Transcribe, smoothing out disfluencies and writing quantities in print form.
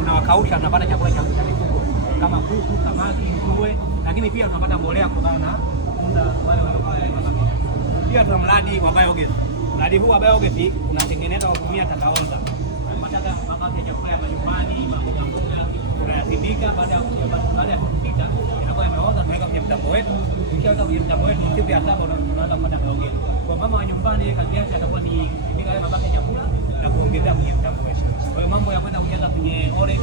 unawakausha, tunapata chakula cha mifugo kama kuku, samaki, nguruwe, lakini pia tunapata mbolea kutokana na wale mabaki. Pia tuna mradi wa biogas. Mradi huu wa biogas unatengeneza kwa kutumia takaoza. Mabaki ya chakula ya majumbani, mboga mboga, tunayapindika baada ya kupika inakuwa imeoza, tunaweka kwenye mtambo wetu. Ukiweka kwenye mtambo wetu siku ya 7 unaanza kupata biogas. Kwa mama wa nyumbani kazi yake atakuwa ni kupika yale mabaki ya chakula na kuongezea kwenye mtambo wetu. Kwa hiyo mambo ya kwenda kujaza kwenye orange